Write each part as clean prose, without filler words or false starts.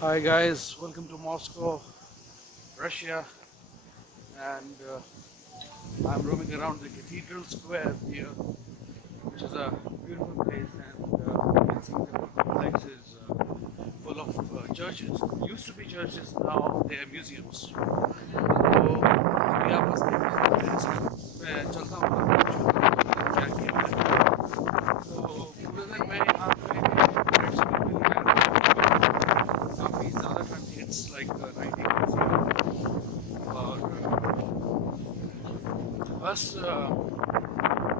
Hi guys, welcome to Moscow, Russia, and I'm roaming around the Cathedral Square here, which is a beautiful place, and you can see the complex is full of churches. Used to be churches, now they are museums. तो अभी आप रास्ते में मैं चलता हूँ क्या किया मैंने तो पूरे दिन मैं यहाँ पे रेड स्क्वायर में गया काफ़ी ज़्यादा ठंडी इट्स लाइक 90 और बस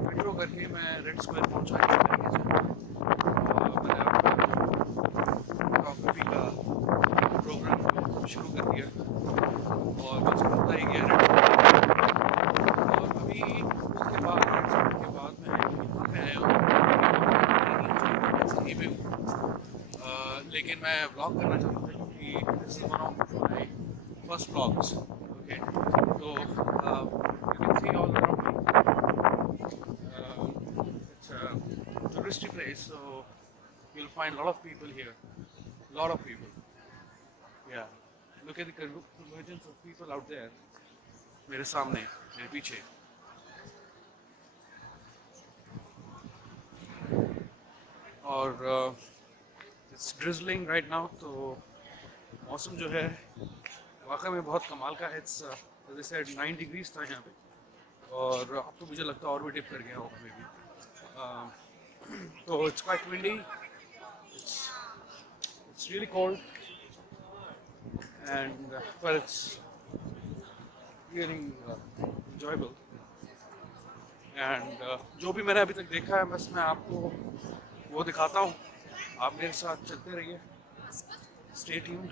मेट्रो करके मैं रेड स्क्वायर पहुँचा इस तरीके से और मैंने फोटोग्राफी का प्रोग्राम शुरू कर दिया और बस पता ही गया रेड स्क्वायर और अभी उसके बाद रेड स्क्वायर के बाद मैं यहाँ पे आया हूँ सही में हूँ लेकिन मैं व्लॉग करना चाहता था क्योंकि this is one of my first vlogs okay तो you can see all around me. It's a touristy place, so you'll find a lot of people here. Lot of people. Yeah. Look at the convergence of people out there. मेरे सामने, मेरे पीछे. और it's drizzling right now, तो मौसम जो है वाकई में बहुत कमाल का है. It's as I said 9 degrees था यहाँ पे और अब तो मुझे लगता है और भी डिप कर गया होगा मे बी तो it's quite windy it's really cold and पर इट्स रियली एंजॉयबल एंड जो भी मैंने अभी तक देखा है बस मैं आपको वो दिखाता हूँ. आप मेरे साथ चलते रहिए. Stay tuned.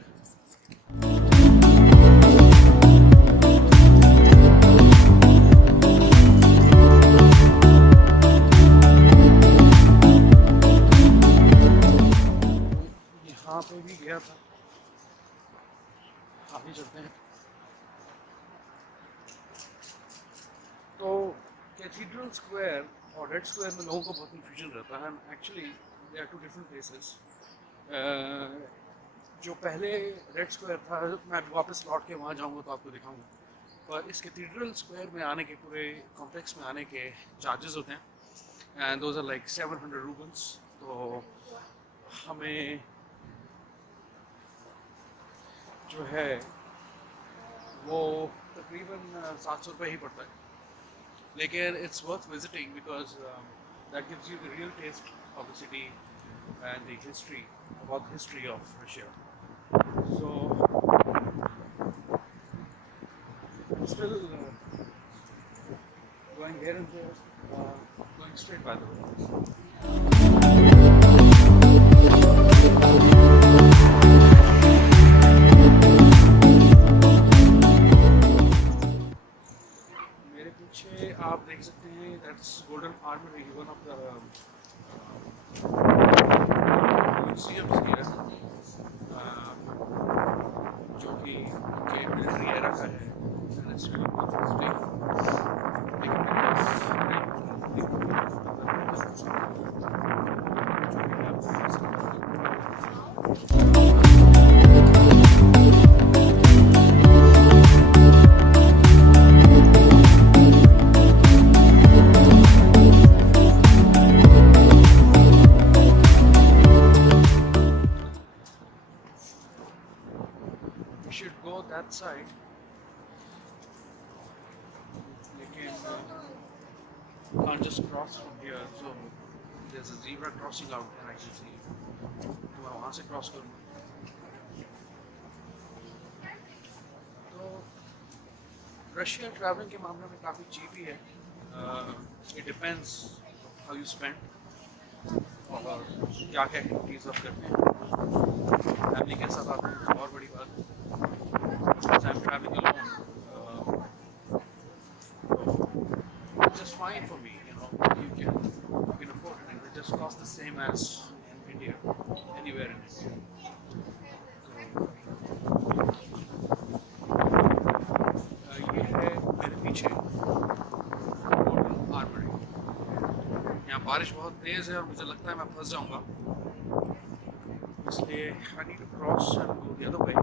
यहाँ पे भी गया था. आगे चलते हैं. तो कैथीड्रल स्क्वायर और रेड स्क्वायर में लोगों को बहुत कन्फ्यूजन रहता है. Actually they are two different places. जो पहले रेड स्क्वायर था मैं वापस लौट के वहाँ जाऊँगा तो आपको दिखाऊँगा. पर इस कैथीड्रल स्क्वायर में आने के पूरे कॉम्प्लेक्स में आने के चार्जेस होते हैं and those are like 700 roubles. तो हमें जो है वो तकरीबन 700 रुपये ही पड़ता है. लेकिन it's worth visiting because that gives you the real taste of the city and the history about history of Russia. So still going here and there going straight by the way. आप देख सकते हैं that's golden armoury, one of the museums here जो कि उनके military era का है. And it's really fantastic. should go that side, लेकिन can't just cross from here. So there's a zebra crossing out there. I can see. तो मैं वहाँ से cross करूँगा. तो रशिया ट्रैवलिंग के मामले में काफ़ी चीप ही है. It depends how you spend और क्या क्या एक्टिविटीज़ आप करते हैं. फैमिली के साथ आते हैं तो और बड़ी बात है. I'm traveling alone, it's just fine for me. You can afford it. It just costs the same as in India, anywhere in India. ये है मेरे पीछे गोल्डन आर्मरी. यहाँ बारिश बहुत तेज़ है और मुझे लगता है मैं फंस जाऊँगा. इसलिए I need to cross and go the other way.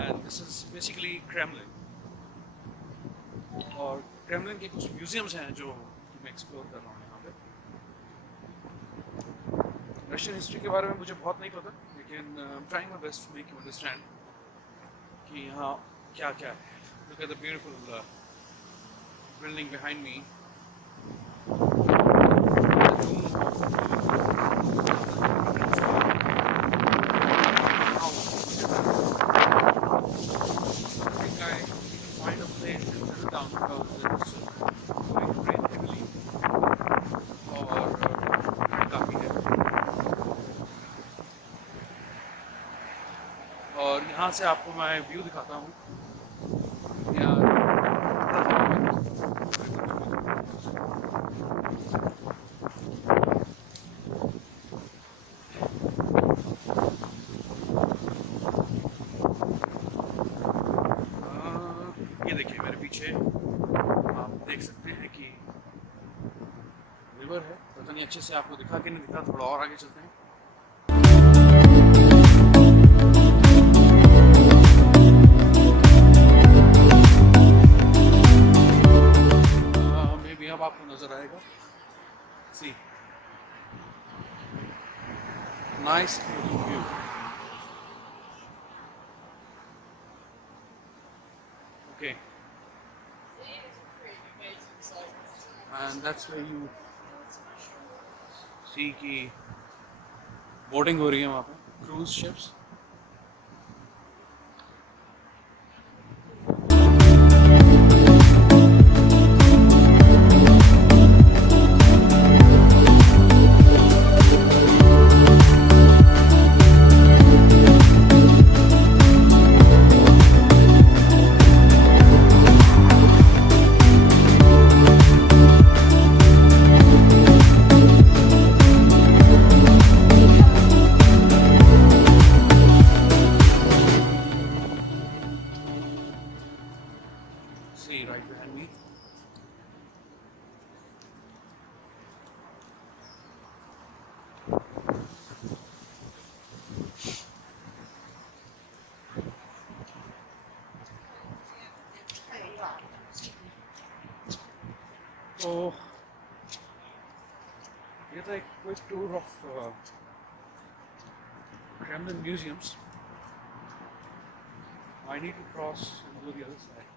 And this is basically Kremlin. और Kremlin के कुछ म्यूजियम्स हैं जो मैं एक्सप्लोर कर रहा हूँ यहाँ पे. रशियन हिस्ट्री के बारे में मुझे बहुत नहीं पता, लेकिन I'm trying my best to make you understand कि यहाँ क्या क्या है. Look at the beautiful building behind me. और यहाँ से आपको मैं व्यू दिखाता हूँ. ये देखिए मेरे पीछे आप देख सकते हैं कि रिवर है. पता नहीं अच्छे से आपको दिखा कि नहीं दिखा, थोड़ा और आगे चलते हैं. अब आपको नजर आएगा. See nice view. Okay, and that's where you see कि बोटिंग हो रही है वहाँ पे, cruise ships. Right behind me. So, here's a quick tour of Kremlin Museums. I need to cross and go the other side.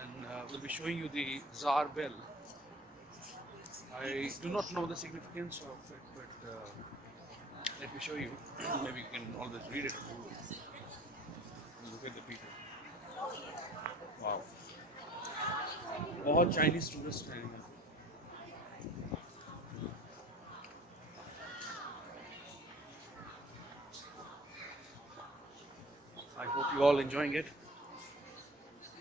And we'll be showing you the Czar Bell. I do not know the significance of it, but let me show you. Maybe you can always read it. Look at the people. Wow. बहुत Chinese tourists हैं यहाँ. I hope you all enjoying it.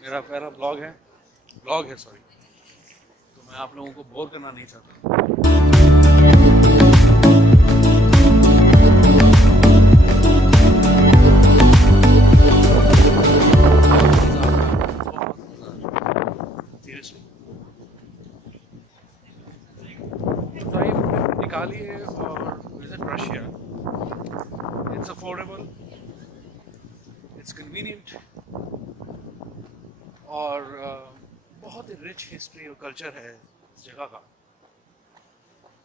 मेरा पहला ब्लॉग है सॉरी, तो मैं आप लोगों को बोर करना नहीं चाहता. निकालिए और visit Russia. It's affordable, it's convenient और बहुत ही रिच हिस्ट्री और कल्चर है इस जगह का.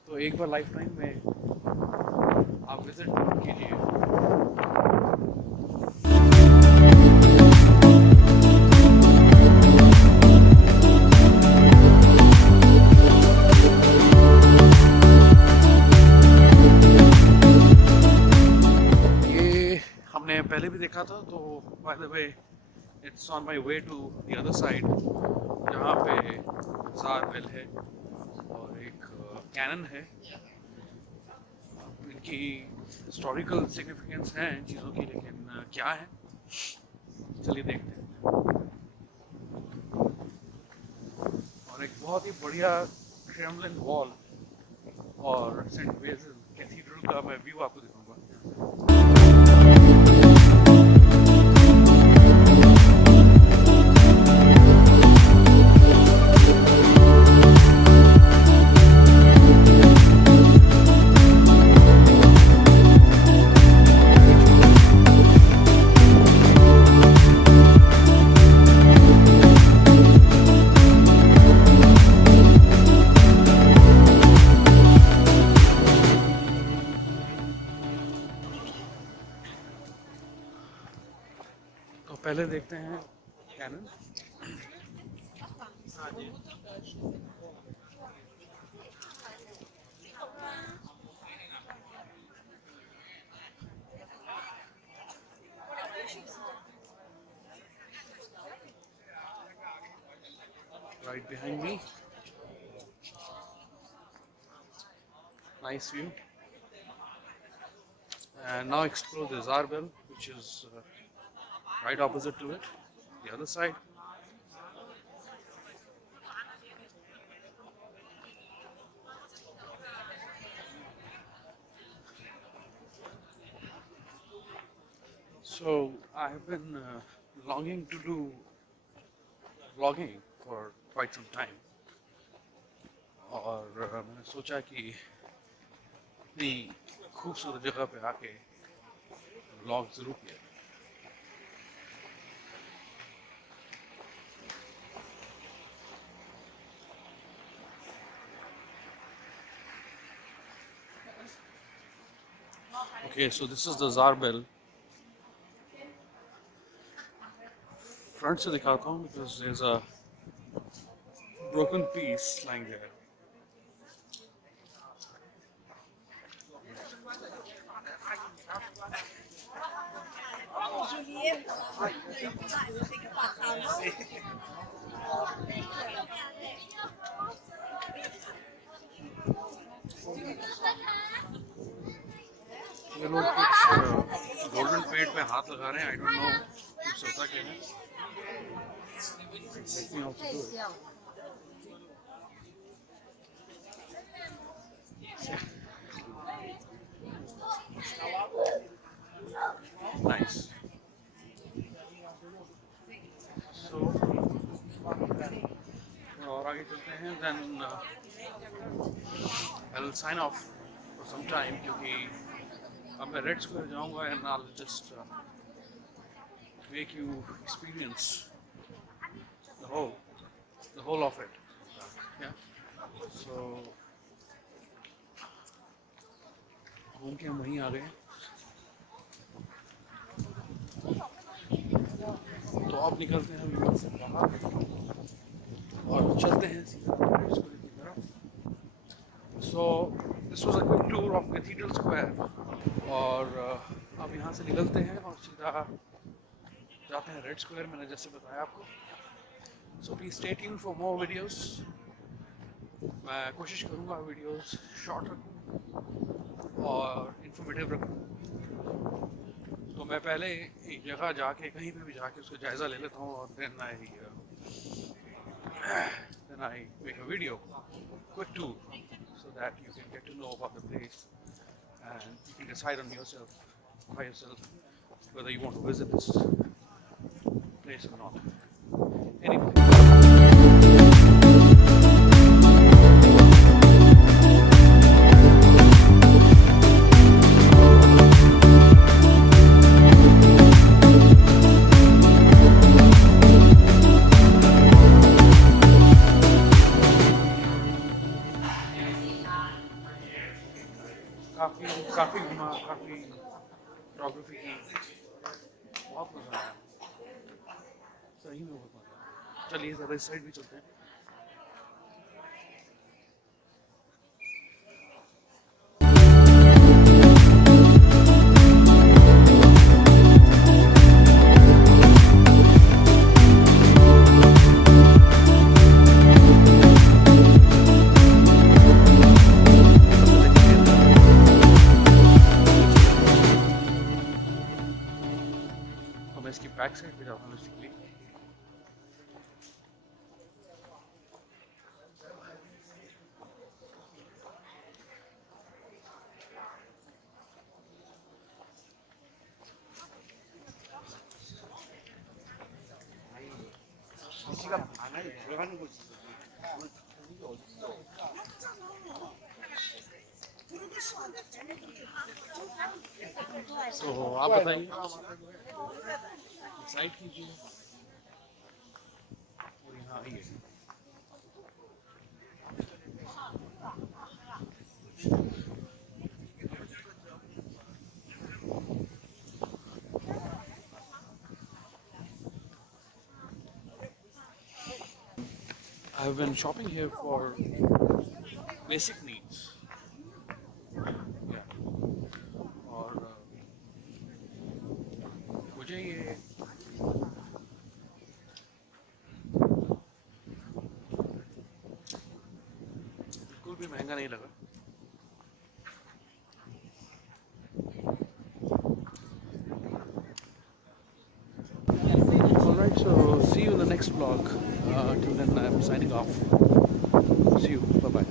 तो एक बार लाइफ टाइम में आप विजिट कीजिए. पहले भी देखा था, तो by the way it's on my way to the other side, जहाँ पे जार बेल है और एक कैनन है. इनकी हिस्टोरिकल सिग्निफिकेंस है इन चीज़ों की, लेकिन क्या है चलिए देखते हैं. और एक बहुत ही बढ़िया क्रेमलिन वॉल और सेंट बेसिल कैथीड्रल का मैं व्यू आपको दिखाऊंगा. पहले देखते हैं cannon. Right behind me, nice view. And now explore the Czar Bell, which is right opposite to it, the other side. So I have been longing to do vlogging for quite some time, और मैंने सोचा कि इतनी खूबसूरत जगह पे आके व्लॉग ज़रूर किया। Okay, so this is the Czar Bell. Front से दिखाता हूँ because there's a broken piece lying there. ये लोग कुछ गोल्डन पेंट पे हाथ लगा रहे हैं। आई डोंट नो कुछ होता क्या है। Nice. So और आगे चलते हैं। Then I'll sign off for some time क्योंकि अब मैं रेड स्क्वायर जाऊंगा and I'll just make you experience the whole of it. Yeah. So घूम के हम वहीं आ गए। तो अब निकलते हैं विमान से बाहर और चलते हैं सीधा रेड स्क्वायर की तरफ। So this was a quick tour of Cathedral Square और अब यहाँ से निकलते हैं और सीधा जाते हैं रेड स्क्वायर, मैंने जैसे बताया आपको। So please stay tuned for more videos. मैं कोशिश करूँगा वीडियोस शॉर्ट रखूँ और इंफॉर्मेटिव रखूँ। तो मैं पहले एक जगह जाके कहीं पे भी जाके उसका जायज़ा ले लेता हूँ और then I make a video, quick tour, so that you can get to know about the place and you can decide on yourself, by yourself, whether you want to visit this place or not. Anyway. काफ़ी घुमा, काफ़ी फोटोग्राफी की, बहुत मज़ा आया, सही में बहुत मज़ा आया। चलिए ज़रा इस साइड भी चलते हैं। इसकी बैक साइड पे जाता हूँ बेसिकली। तो आप बताइए, साइड कीजिए और यहाँ आइए। I've been shopping here for basic needs. Yeah. और मुझे ये बिल्कुल भी महंगा नहीं लगा. Alright, so see you in the next vlog. Till then, I'm signing off. See you. Bye bye.